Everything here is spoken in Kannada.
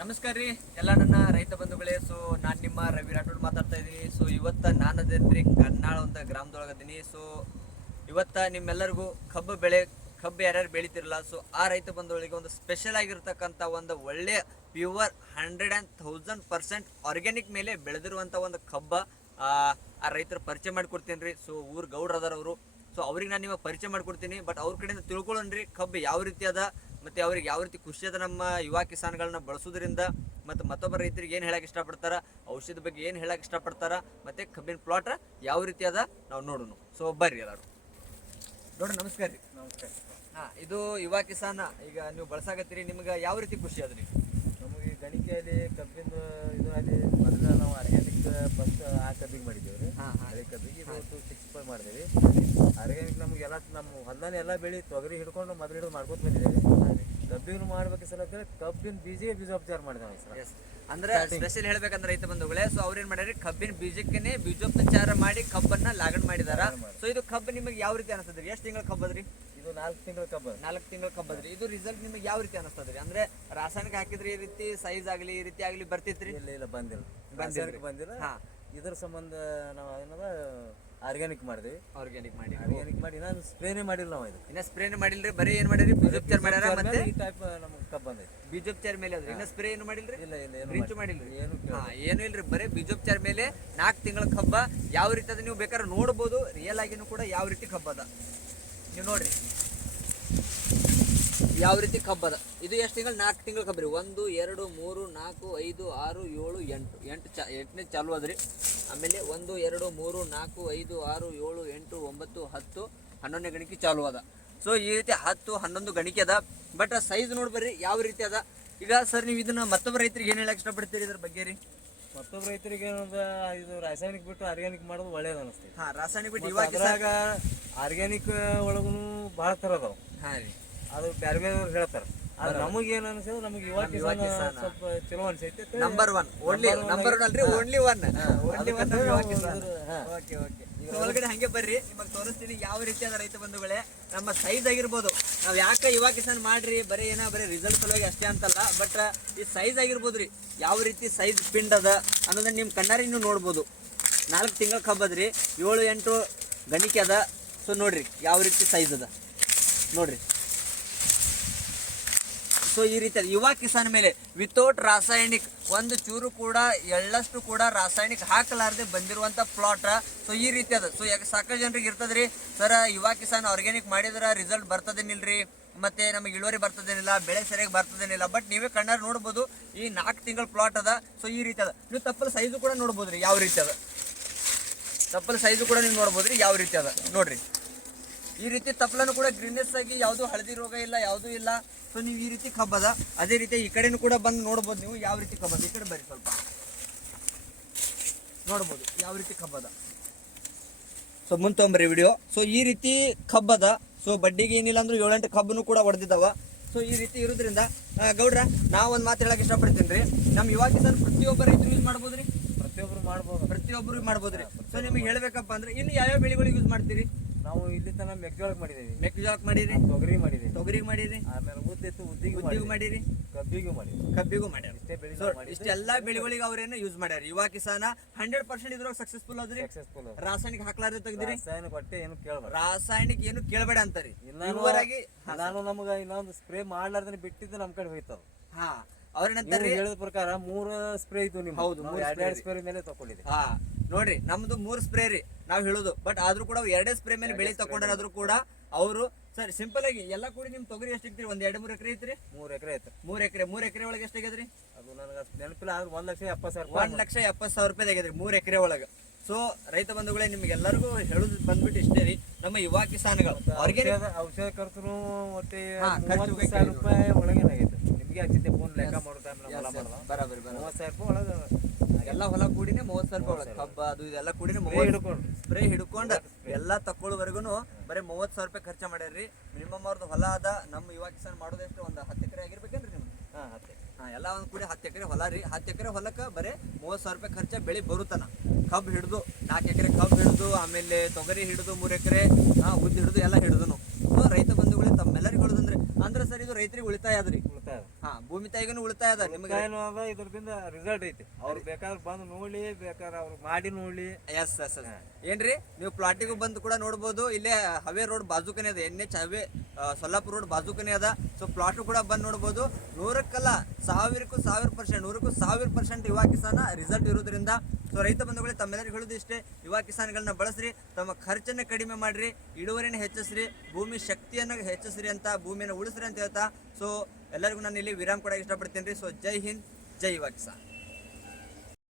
ನಮಸ್ಕಾರ ರೀ ಎಲ್ಲ ನನ್ನ ರೈತ ಬಂಧುಗಳೇ, ಸೊ ನಾನು ನಿಮ್ಮ ರವಿ ರಾಠೋಡ್ ಮಾತಾಡ್ತಾ ಇದ್ದೀನಿ ಸೊ ಇವತ್ತ ನಾನು ಅದೇನ್ರಿ ಕನ್ನಾಳ ಗ್ರಾಮದೊಳಗೆ ಗ್ರಾಮದೊಳಗದೀನಿ ಸೊ ಇವತ್ತ ನಿಮ್ಮೆಲ್ಲರಿಗೂ ಕಬ್ಬು ಬೆಳೆ, ಕಬ್ಬು ಯಾರ್ಯಾರು ಬೆಳಿತಿರಲ್ಲ, ಸೊ ಆ ರೈತ ಬಂಧುಗಳಿಗೆ ಒಂದು ಸ್ಪೆಷಲ್ ಆಗಿರ್ತಕ್ಕಂಥ ಒಂದು ಒಳ್ಳೆಯ pure hundred and thousand percent organic ಮೇಲೆ ಬೆಳೆದಿರುವಂಥ ಒಂದು ಕಬ್ಬ, ಆ ರೈತರ ಪರಿಚಯ ಮಾಡಿಕೊಡ್ತೀನಿ ರೀ ಸೊ ಊರು ಗೌಡ್ರ ಅದಾರ ಅವರು. ಸೊ ಅವ್ರಿಗೆ ನಾನು ನಿಮಗೆ ಪರಿಚಯ ಮಾಡಿಕೊಡ್ತೀನಿ. ಬಟ್ ಅವ್ರ ಕಡೆಯಿಂದ ತಿಳ್ಕೊಳ್ಳೋಣ ರೀ ಕಬ್ಬು ಯಾವ ರೀತಿ ಅದ ಮತ್ತೆ ಅವ್ರಿಗೆ ಯಾವ ರೀತಿ ಖುಷಿ ಅದ ನಮ್ಮ ಯುವ ಕಿಸಾನ್ಗಳನ್ನ ಬಳಸೋದ್ರಿಂದ ಮತ್ತು ಮತ್ತೊಬ್ಬ ರೈತರಿಗೆ ಏನು ಹೇಳಕ್ಕೆ ಇಷ್ಟಪಡ್ತಾರೆ ಔಷಧ ಬಗ್ಗೆ ಏನು ಹೇಳಕ್ಕೆ ಇಷ್ಟಪಡ್ತಾರೆ ಮತ್ತು ಕಬ್ಬಿನ ಪ್ಲಾಟ್ ಯಾವ ರೀತಿ ಅದ ನಾವು ನೋಡೋಣ. ಸೊ ಬರ್ರಿ ಎಲ್ಲರೂ. ನೋಡಿ ನಮಸ್ಕಾರ ರೀ. ನಮಸ್ಕಾರ. ಹಾಂ ಇದು ಯುವ ಕಿಸಾನ ಈಗ ನೀವು ಬಳಸಾಕತ್ತೀರಿ ನಿಮ್ಗೆ ಯಾವ ರೀತಿ ಖುಷಿ ಅದ ನೀವು? ನಮಗೆ ಗಣಿಕೆಯಲ್ಲಿ ಕಬ್ಬಿನ ಇದು ಅಲ್ಲಿ ಮೊದಲ ನಾವು ಆರ್ಗ್ಯಾನಿಕ್ ಫಸ್ಟ್ ಆ ಕಬ್ಬಿಗೆ ಮಾಡಿದ್ದೇವೆ ರೀ. ಹಾಂ ಹಾಂ. ಹಳೆ ಕಬ್ಬಿಗೆ ಇವತ್ತು ಸಿಕ್ಸ್ ಫೈವ್ ಮಾಡಿದೇವೆ ಆರ್ಗ್ಯಾನಿಕ್ ನಮಗೆಲ್ಲ ಎಲ್ಲ ನಮ್ಮ ಹೊಲ್ದಾನೆ ಎಲ್ಲ ಬೆಳಿ ತೊಗರಿ ಹಿಡ್ಕೊಂಡು ಮೊದಲು ಹಿಡಿದು ಮಾಡ್ಕೊತ ಬಂದಿದ್ದೇವೆ ಕಬ್ಬಿನ ಮಾಡ್ಬೇಕು ಸಲ ಕಬ್ಬಿನ ಬೀಜ ಬೀಜ ಉಪಚಾರ ನಾವು ಸರ್ ಅಂದ್ರೆ ಸ್ಪೆಷಲ್ ಹೇಳ್ಬೇಕಂದ್ರೆ ರೈತ ಬಂಧುಗಳೇ ಸೊ ಅವ್ರೇನ್ ಮಾಡ್ಯಾರ ಕಬ್ಬಿನ ಬೀಜಕ್ಕೇನೆ ಬೀಜೋಪಚಾರ ಮಾಡಿ ಕಬ್ಬನ್ನ ಲಾಗಣ್ ಮಾಡಿದಾರ. ಸೊ ಇದು ಕಬ್ಬು ನಿಮಗೆ ಯಾವ ರೀತಿ ಅನಿಸ್ತದ್ರಿ? ಎಷ್ಟು ತಿಂಗಳ ಕಬ್ಬದ್ರಿ ಇದು ನಾಲ್ಕು ತಿಂಗಳ ಕಬ್ಬ ನಾಲ್ಕು ತಿಂಗಳ ಕಬ್ಬದ್ರಿ ಇದು ರಿಸಲ್ಟ್ ನಿಮಗೆ ಯಾವ ರೀತಿ ಅನಿಸ್ತದ್ರಿ? ಅಂದ್ರೆ ರಾಸಾಯನಿಕ ಹಾಕಿದ್ರೆ ಈ ರೀತಿ ಸೈಜ್ ಆಗಲಿ ಈ ರೀತಿ ಆಗಲಿ ಬರ್ತಿತ್ರಿ? ಇಲ್ಲ ಇಲ್ಲ ಬಂದಿಲ್ಲ. ಬಂದಿಲ್ಲ. ಹಾ. ಇದ್ರ ಸಂಬಂಧ ನಾವು ಏನದ ಆರ್ಗ್ಯಾನಿಕ್ ಮಾಡಿದ್ವಿ. ಆರ್ಗ್ಯಾನಿಕ್ ಮಾಡಿ ಆರ್ಗ್ಯಾನಿಕ್ ಮಾಡಿ ನಾನು ಸ್ಪ್ರೇನೇ ಮಾಡಿಲ್ಲ ನಾವು ಇದು. ಇನ್ನ ಸ್ಪ್ರೇನೇ ಮಾಡಿಲ್ರಿ ಬರೀ ಏನ್ ಮಾಡಿರಿ ಬೀಜೋಪಚಾರ ಮಾಡ್ಯಾರ ಮತ್ತೆ? ಈ ಟೈಪ್ ನಮ್ಮ ಕಬ್ಬು ಬಂದೈತಿ. ಬೀಜೋಪಚಾರ ಮೇಲೆ ಅದ್ರ ಇನ್ನ ಸ್ಪ್ರೇ ಏನು ಮಾಡಿಲ್ರಿ? ಇಲ್ಲ ಇಲ್ಲ ಏನು ರಿಂಚು ಮಾಡಿಲ್ರಿ. ಏನು ಹಾ ಏನು ಇಲ್ರಿ ಬರೀ ಬೀಜೋಪಚಾರ ಮೇಲೆ ನಾಲ್ಕು ತಿಂಗಳ ಕಬ್ಬ ಯಾವ ರೀತಿ ಅದ ನೀವು ಬೇಕಾದ್ರೆ ನೋಡ್ಬೋದು ರಿಯಲ್ ಆಗಿನೂ ಕೂಡ ಯಾವ ರೀತಿ ಕಬ್ಬ ಅದ. ನೀವು ನೋಡ್ರಿ. ಯಾವ ರೀತಿ ಕಬ್ಬದ ಇದು ಎಷ್ಟು ತಿಂಗಳು? ನಾಲ್ಕು ತಿಂಗಳು ಕಬ್ಬರಿ ಒಂದು ಎರಡು ಮೂರು ನಾಲ್ಕು ಐದು ಆರು ಏಳು ಎಂಟು. ಎಂಟು ಚ ಎಂಟನೇ ಚಾಲು ಅದ್ರಿ. ಆಮೇಲೆ ಒಂದು ಎರಡು ಮೂರು ನಾಲ್ಕು ಐದು ಆರು ಏಳು ಎಂಟು ಒಂಬತ್ತು ಹತ್ತು ಹನ್ನೊಂದನೇ ಗಣಿಕೆ ಚಾಲು ಅದ. ಸೊ ಈ ರೀತಿ ಹತ್ತು ಹನ್ನೊಂದು ಗಣಿಕೆ ಅದ. ಬಟ್ ಸೈಜ್ ನೋಡ್ಬರ್ರಿ ಯಾವ ರೀತಿ ಅದ. ಈಗ ಸರ್ ನೀವು ಇದನ್ನ ಮತ್ತೊಬ್ಬ ರೈತರಿಗೆ ಏನು ಹೇಳಕ್ ಇಷ್ಟಪಡ್ತೀರಿ ಇದ್ರ ಬಗ್ಗೆ ರೀ? ಮತ್ತೊಬ್ಬ ರೈತರಿಗೆ ಏನಂದ್ರೆ ಇದು ರಾಸಾಯನಿಕ ಬಿಟ್ಟು ಆರ್ಗ್ಯಾನಿಕ್ ಮಾಡೋದು ಒಳ್ಳೇದು ಅನಿಸ್ತೈತಿ. ಹಾಂ ರಾಸಾಯನಿಕ ಬಿಟ್ಟು ಇವಾಗ ಆರ್ಗ್ಯಾನಿಕ್ ಒಳಗೂ ಭಾಳ ಥರ ಅದಾವ. ಹಾಂ ರೀ. ಅದು ಬೇರೆ ಬೇರೆ ಹೇಳ್ತಾರೆ. ಆದ್ರೆ ನಮಗೆ ಏನು ನಮಗೆ ಯುವ ಕಿಸಾನ. ಸ್ವಲ್ಪ ಚಲೋ ಅನ್ಸೈತೆ. Number one only number one ಅಲ್ರಿ only one only one Yuva Kisan. Okay okay. ಒಳಗಡೆ ಹಂಗೆ ಬರ್ರಿ. ನಿಮಗೆ ತೋರಿಸ್ತೀನಿ ಯಾವ ರೀತಿಯಾದ ರೈತ ಬಂಧುಗಳೇ. ನಮ್ಮ ಸೈಜ್ ಆಗಿರ್ಬೋದು. ನಾವ್ ಯಾಕೆ ಯುವ ಕಿಸಾನ್ ಮಾಡ್ರಿ ಬರೀ ಏನ ಬರೀ ರಿಸಲ್ಟ್ ಸಲುವಾಗಿ ಅಷ್ಟೇ ಅಂತಲ್ಲ ಬಟ್ ಈ ಸೈಜ್ ಆಗಿರ್ಬೋದು ರೀ. ಯಾವ ರೀತಿ ಸೈಜ್ ಪಿಂಡ್ ಅದ ಅನ್ನೋದನ್ನ ನಿಮ್ಮ ಕಣ್ಣಾರಿ ನೀವು ನೋಡ್ಬೋದು. ನಾಲ್ಕು ತಿಂಗಳ ಕಬ್ಬದ್ರಿ ಏಳು ಎಂಟು ಗಣಿಕೆ ಅದ. ಸೊ ನೋಡ್ರಿ ಯಾವ ರೀತಿ ಸೈಜ್ ಅದ. ನೋಡ್ರಿ. ಸೊ ಈ ರೀತಿ. ಯುವ ಕಿಸಾನ್ ಮೇಲೆ ವಿತೌಟ್ ರಾಸಾಯನಿಕ, ಒಂದು ಚೂರು ಕೂಡ, ಎಳ್ಳಷ್ಟು ಕೂಡ ರಾಸಾಯನಿಕ ಹಾಕಲಾರದೆ ಬಂದಿರುವಂತ ಪ್ಲಾಟ್ ಸೊ ಈ ರೀತಿ ಅದ ಸೊ ಯಾಕೆ ಸಾಕಷ್ಟು ಜನರಿಗೆ ಇರ್ತದ್ರಿ? ಸರ್ ಯುವ ಕಿಸಾನ್ ಆರ್ಗ್ಯಾನಿಕ್ ಮಾಡಿದ್ರೆ ರಿಸಲ್ಟ್ ಬರ್ತದೇನಿಲ್ರಿ? ಮತ್ತೆ ನಮಗೆ ಇಳುವರಿ ಬರ್ತದೇನಿಲ್ಲ, ಬೆಳೆ ಸರಿಯಾಗಿ ಬರ್ತದೇನಿಲ್ಲ. ಬಟ್ ನೀವೇ ಕಣ್ಣಾರ ನೋಡ್ಬೋದು, ಈ ನಾಲ್ಕು ತಿಂಗಳ ಪ್ಲಾಟ್ ಅದ. ಸೊ ಈ ರೀತಿ ಅದ ನೀವು ತಪ್ಪಲ್ ಸೈಜು ಕೂಡ ನೋಡ್ಬೋದ್ರಿ, ಯಾವ ರೀತಿ ಅದ ತಪ್ಪಲ್ ಸೈಜು ಕೂಡ ನೀವು ನೋಡ್ಬೋದ್ರಿ, ಯಾವ ರೀತಿ ಅದ ನೋಡ್ರಿ. ಈ ರೀತಿ ತಪ್ಪಲನ್ನು ಕೂಡ ಗ್ರೀನೆಸ್ ಆಗಿ ಯಾವುದು ಹಳದಿ ರೋಗ ಇಲ್ಲ ಯಾವುದೂ ಇಲ್ಲ. ಸೊ ನೀವು ಈ ರೀತಿ ಕಬ್ಬದ ಅದೇ ರೀತಿ ಈ ಕಡೆನೂ ಕೂಡ ಬಂದು ನೋಡ್ಬೋದು ನೀವು ಯಾವ ರೀತಿ ಕಬ್ಬದ. ಈ ಕಡೆ ಬರೀ ಸ್ವಲ್ಪ. ನೋಡ್ಬೋದು ಯಾವ ರೀತಿ ಕಬ್ಬದ. ಸೊ ಮುಂತೊಂಬ್ರಿ ವಿಡಿಯೋ ಸೊ ಈ ರೀತಿ ಕಬ್ಬದ ಸೊ ಬಡ್ಡಿಗೆ ಏನಿಲ್ಲ ಅಂದ್ರೆ ಏಳೆಂಟು ಕಬ್ಬನು ಕೂಡ ಹೊಡೆದಿದ್ದಾವ ಸೊ ಈ ರೀತಿ ಇರೋದ್ರಿಂದ ಗೌಡ್ರ ನಾವು ಒಂದು ಮಾತು ಹೇಳಕ್ ಇಷ್ಟಪಡ್ತೀನಿ ರೀ. ನಮ್ಮ ಕಿಸಾನ್ ಪ್ರತಿಯೊಬ್ಬ ರೈತರು ಯೂಸ್ ಮಾಡ್ಬೋದ್ರಿ? ಪ್ರತಿಯೊಬ್ರು ಮಾಡ್ಬೋದು. ಪ್ರತಿಯೊಬ್ಬರು ಮಾಡ್ಬೋದ್ರಿ. ಸೊ ನಿಮಗೆ ಹೇಳ್ಬೇಕಪ್ಪ ಅಂದ್ರೆ ಇನ್ನು ಯಾವ್ಯಾವ ಬೆಳೆಗಳಿಗೆ ಯೂಸ್ ಮಾಡ್ತೀರಿ? ನಾವು ಇಲ್ಲಿ ತನಕ ಮೆಕ್ಕೆಜೋಳಕ್ಕೆ ಮಾಡಿದ್ದೀವಿ. ಮೆಕ್ಕೆಜೋಳಕ್ಕೆ ಮಾಡಿರಿ? ತೊಗರಿ ಮಾಡಿರಿ ತೊಗರಿ ಮಾಡಿರಿ? ಆಮೇಲೆ ಉದ್ದಿತ್ತು ಉದ್ದಿಗೆ ಉದ್ದಿಗೂ ಮಾಡಿರಿ? ಕಬ್ಬಿಗೂ ಮಾಡಿರಿ ಕಬ್ಬಿಗೂ ಮಾಡ್ಯಾರ ಇಷ್ಟೇ ಬೆಳೆ ಇಷ್ಟೆಲ್ಲ ಬೆಳೆಗಳಿಗೆ ಅವ್ರೇನು ಯೂಸ್ ಮಾಡ್ಯಾರ? ಯುವ ಕಿಸಾನ ಹಂಡ್ರೆಡ್ ಪರ್ಸೆಂಟ್ ಇದ್ರೊಳಗೆ ಸಕ್ಸಸ್ಫುಲ್ ಆದ್ರಿ? ಸಕ್ಸಸ್ಫುಲ್ ರಾಸಾಯನಿಕ ಹಾಕ್ಲಾರ್ದೆ ತೆಗ್ದಿರಿ? ರಾಸಾಯನಿಕ ಹೊಟ್ಟೆ ಏನು ಕೇಳಬಾರ ರಾಸಾಯನಿಕ ಏನು ಕೇಳಬೇಡ ಅಂತಾರಿ. ನಾನು ನಮಗ ಇನ್ನೊಂದು ಸ್ಪ್ರೇ ಮಾಡ್ಲಾರ್ದನ್ನ ಬಿಟ್ಟಿದ್ದು ನಮ್ಮ ಕಡೆ ಹೋಯ್ತದ ಹಾ ಅವ್ರೇನಂತಾರೆ ಹೇಳಿದ ಪ್ರಕಾರ ಮೂರು ಸ್ಪ್ರೇ ಇತ್ತು ನಿಮ್ಗೆ ಹೌದು, ಮೂರು ಸ್ಪ್ರೇ ಮೇಲೆ ತಗೊಂಡಿದ್ದೆ ಹಾ. ನೋಡ್ರಿ ನಮ್ದು ಮೂರ್ ಸ್ಪ್ರೇ ರೀ ನಾವ್ ಹೇಳುದು. ಬಟ್ ಆದ್ರೂ ಕೂಡ ಎರಡೇ ಸ್ಪ್ರೇ ಮೇಲೆ ಬೆಳೆ ತಕೊಂಡಾದ್ರೂ ಕೂಡ ಅವರು ಸರಿ ಸಿಂಪಲ್ ಆಗಿ ಎಲ್ಲಾ ಕೂಡಿ ನಿಮ್ ತೊಗರಿ ಎಷ್ಟು ಇಕ್ತಿರಿ ಒಂದ್ ಎರಡ್ ಮೂರ್ ಎಕರೆ ಐತ್ರಿ? ಮೂರ್ ಎಕರೆ ಆಯ್ತು ಮೂರ್ ಎಕರೆ ಮೂರ್ ಎಕರೆ ಒಳಗೆ ಎಷ್ಟಾಗ್ಯದ್ರಿ? ಅದು ನನಗೆ ನೆನಪಿಲ್ಲ ಆದ್ರೆ ಒಂದ್ ಲಕ್ಷ ಎಪ್ಪತ್ ಸಾವಿರ ಒಂದ್ ಲಕ್ಷ ಎಪ್ಪತ್ತು ಸಾವಿರ ರೂಪಾಯಿ ತೆಗೆದ್ರಿ ಮೂರ್ ಎಕರೆ ಒಳಗ. ಸೊ ರೈತ ಬಂಧುಗಳೇ ನಿಮ್ಗೆಲ್ಲರಿಗೂ ಹೇಳುದು ಬಂದ್ಬಿಟ್ಟು ಇಷ್ಟೇ ರೀ. ನಮ್ಮ ಯುವ ಕಿಸಾನ್ಗಳು ಆರ್ಗ್ಯಾನಿಕ್ ಔಷಧ ಖರ್ಚು ಮತ್ತೆ ಮೂವತ್ತು ಸಾವಿರ ರೂಪಾಯಿ ಒಳಗೆ ಆಗೈತೆ ನಿಮಗೆ ಹಚ್ಚಿದ್ದೆ ಫೋನ್ ಲೆಕ್ಕ ಮಾಡ್ದ ಬರಾಬರಿ ಬರ ಮೂವತ್ತು ಸಾವಿರ ರೂಪಾಯಿ ಒಳಗೆ ಎಲ್ಲ ಹೊಲ ಕೂಡಿನೇ ಮೂವತ್ತು ಸಾವಿರ ರೂಪಾಯಿ ಒಳಗೆ. ಕಬ್ಬ ಅದು ಇದೆಲ್ಲ ಕೂಡಿನೇ ಮೂವತ್ತು ಹಿಡ್ಕೊಂಡು. ಸ್ಪ್ರೇ ಹಿಡ್ಕೊಂಡು ಎಲ್ಲ ತಕ್ಕೊಳ್ಳೋವರೆಗೂ ಬರೀ ಮೂವತ್ತು ಸಾವಿರ ರೂಪಾಯಿ ಖರ್ಚು ಮಾಡ್ಯಾರ್ರಿ. ಮಿನಿಮಮ್ ಅವ್ರದ್ದು ಹೊಲ ಅದ ನಮ್ಮ ಯುವ ಕಿಸಾನ್ ಮಾಡೋದೆಷ್ಟು? ಒಂದು ಹತ್ತು ಎಕರೆ ಆಗಿರ್ಬೇಕೇನ್ರಿ ನಿಮ್ಗೆ ಹಾಂ ಹತ್ತೆ ಹಾ ಎಲ್ಲ ಒಂದು ಕೂಡಿ ಹತ್ತು ಎಕರೆ ಹೊಲ ರೀ. ಹತ್ತು ಎಕರೆ ಹೊಲಕ್ಕೆ ಬರೀ ಮೂವತ್ತು ಸಾವಿರ ರೂಪಾಯಿ ಖರ್ಚ ಬೆಳೆ ಬರುತ್ತಾನ ಕಬ್ಬು ಹಿಡಿದು ನಾಲ್ಕು ಎಕರೆ ಕಬ್ಬು ಹಿಡಿದು ಆಮೇಲೆ ತೊಗರಿ ಹಿಡಿದು ಮೂರು ಎಕರೆ ಉದ್ದು ಹಿಡಿದು ಎಲ್ಲ ಹಿಡಿದು ರೈತ ಬಂಧುಗಳೇ ತಮ್ಮೆಲ್ಲರಿಗೂ ಅಂದ್ರೆ ಅಂದ್ರೆ ಸರ್ ಇದು ರೈತರಿಗೆ ಉಳಿತಾಯ ಅದ್ರಿ ಉಳಿತಾಯ ಹಾ ಭೂಮಿ ತಾಯಿಗೂ ಉಳಿತಾಯ ಅದ ನಿಮಗೆ? ಏನು ಅದ ಇದ್ರದಿಂದ ರಿಸಲ್ಟ್ ಐತಿ. ಅವ್ರು ಬೇಕಾದ್ರೆ ಬಂದು ನೋಡಿ ಬೇಕಾದ್ರೆ ಅವ್ರು ಮಾಡಿ ನೋಡಿ. ಎಸ್ ಎಸ್ ಎಸ್ ಏನ್ರಿ ನೀವು ಪ್ಲಾಟಿಗೂ ಬಂದು ಕೂಡ ನೋಡ್ಬೋದು ಇಲ್ಲೇ ಹವೆ ರೋಡ್ ಬಾಜುಕನೇ ಅದ ಎನ್ ಎಚ್ ಹವೆ ಸೊಲ್ಲಾಪುರ ರೋಡ್ ಬಾಜುಕನೇ ಅದ. ಸೊ ಪ್ಲಾಟು ಕೂಡ ಬಂದು ನೋಡ್ಬೋದು. ನೂರಕ್ಕಲ್ಲ ಸಾವಿರಕ್ಕೂ ಸಾವಿರ ಪರ್ಸೆಂಟ್ ನೂರಕ್ಕೂ ಸಾವಿರ ಪರ್ಸೆಂಟ್ ಇವಾಗ ಕಿಸಾನ ರಿಸಲ್ಟ್ ಇರೋದ್ರಿಂದ ಸೊ ರೈತ ಬಂಧುಗಳೇ ತಮ್ಮೆಲ್ಲರಿಗೂ ಹೇಳೋದು ಇಷ್ಟೇ, ಯುವ ಕಿಸಾನ್ಗಳನ್ನ ಬಳಸ್ರಿ, ತಮ್ಮ ಖರ್ಚನ್ನ ಕಡಿಮೆ ಮಾಡ್ರಿ, ಇಳುವರಿನ ಹೆಚ್ಚಿಸ್ರಿ, ಭೂಮಿ ಶಕ್ತಿಯನ್ನು ಹೆಚ್ಚಿಸ್ರಿ ಅಂತ, ಭೂಮಿಯನ್ನು ಉಳಿಸ್ರಿ ಅಂತ ಹೇಳ್ತಾ, ಸೊ ಎಲ್ಲರಿಗೂ ನಾನು ಇಲ್ಲಿ ವಿರಾಮ್ ಕೊಡಕ್ಕೆ ಇಷ್ಟಪಡ್ತೀನಿ ರೀ. ಸೊ ಜೈ ಹಿಂದ್, ಜೈ ಯುವ ಕಿಸಾನ್.